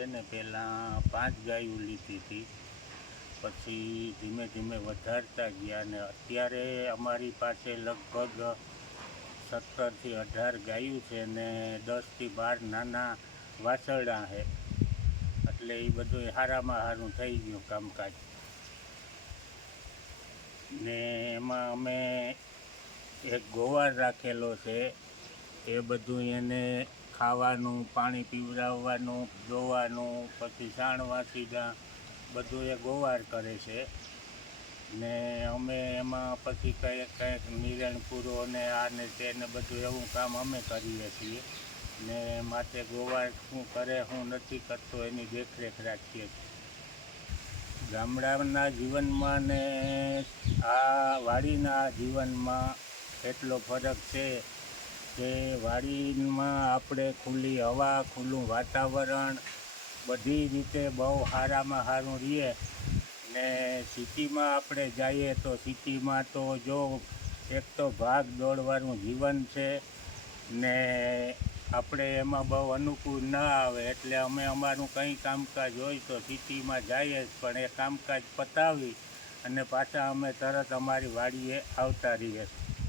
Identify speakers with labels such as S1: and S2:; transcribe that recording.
S1: છે ને, પહેલાં પાંચ ગાયું લીધી હતી. પછી ધીમે ધીમે વધારતા ગયા ને, અત્યારે અમારી પાસે લગભગ સત્તરથી અઢાર ગાયું છે ને દસથી બાર નાના વાસરડા છે. એટલે એ બધું હારામાં હારું થઈ ગયું કામકાજ. ને એમાં અમે એક ગોવાર રાખેલો છે. એ બધું એને ખાવાનું, પાણી પીવડાવવાનું ધોવાનું પછી સાણવાથી બધું એ ગોવાર કરે છે. ને અમે એમાં પછી કંઈક કંઈક નિરણ પૂરો ને આ ને તે ને બધું એવું કામ અમે કરીએ છીએ. ને માટે ગોવાર શું કરે શું નથી કરતો, એની દેખરેખ રાખીએ છીએ. ગામડાના જીવનમાં ને આ વાડીના જીવનમાં એટલો ફરક છે કે વાડીમાં આપણે ખુલ્લી હવા, ખુલ્લું વાતાવરણ બધી રીતે બહુ સારામાં સારું રહીએ ને સિટીમાં આપણે જઈએ તો સિટીમાં તો જો એક તો ભાગ દોડવાનું જીવન છે ને આપણે એમાં બહુ અનુકૂળ ન આવે એટલે અમે અમારું કંઈ કામકાજ હોય તો સિટીમાં જઈએ જ, પણ એ કામકાજ પતાવી અને પાછા અમે તરત અમારી વાડીએ આવતા રહીએ. છીએ